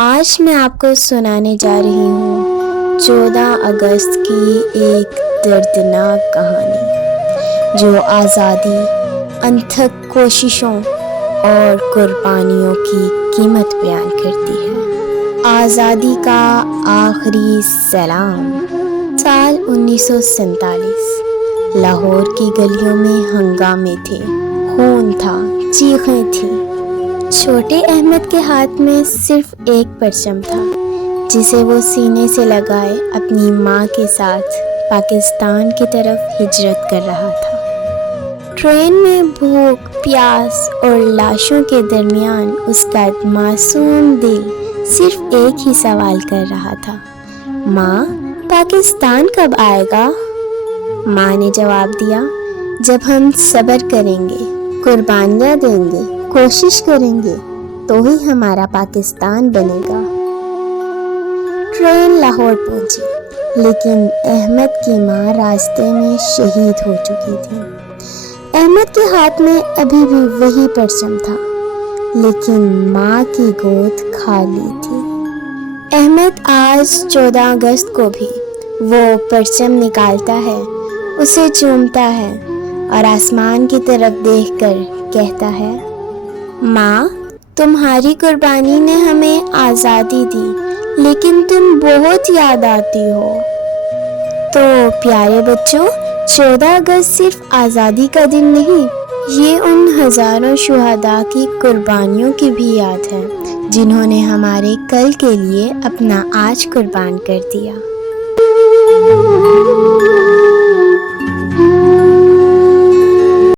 آج میں آپ کو سنانے جا رہی ہوں 14 اگست کی ایک دردناک کہانی جو آزادی، انتھک کوششوں اور قربانیوں کی قیمت بیان کرتی ہے۔ آزادی کا آخری سلام۔ سال 1947۔ لاہور کی گلیوں میں ہنگامے تھے، خون تھا، چیخیں تھیں۔ چھوٹے احمد کے ہاتھ میں صرف ایک پرچم تھا جسے وہ سینے سے لگائے اپنی ماں کے ساتھ پاکستان کی طرف ہجرت کر رہا تھا۔ ٹرین میں بھوک، پیاس اور لاشوں کے درمیان اس کا معصوم دل صرف ایک ہی سوال کر رہا تھا، ماں، پاکستان کب آئے گا؟ ماں نے جواب دیا، جب ہم صبر کریں گے، قربانیاں دیں گے، کوشش کریں گے تو ہی ہمارا پاکستان بنے گا۔ ٹرین لاہور پہنچی، لیکن احمد کی ماں راستے میں شہید ہو چکی تھی۔ احمد کے ہاتھ میں ابھی بھی وہی پرچم تھا، لیکن ماں کی گود خالی تھی۔ احمد آج 14 اگست کو بھی وہ پرچم نکالتا ہے، اسے چومتا ہے اور آسمان کی طرف دیکھ کر کہتا ہے، ماں، تمہاری قربانی نے ہمیں آزادی دی، لیکن تم بہت یاد آتی ہو۔ تو پیارے بچوں، 14 اگست صرف آزادی کا دن نہیں، یہ ان ہزاروں شہداء کی قربانیوں کی بھی یاد ہے جنہوں نے ہمارے کل کے لیے اپنا آج قربان کر دیا۔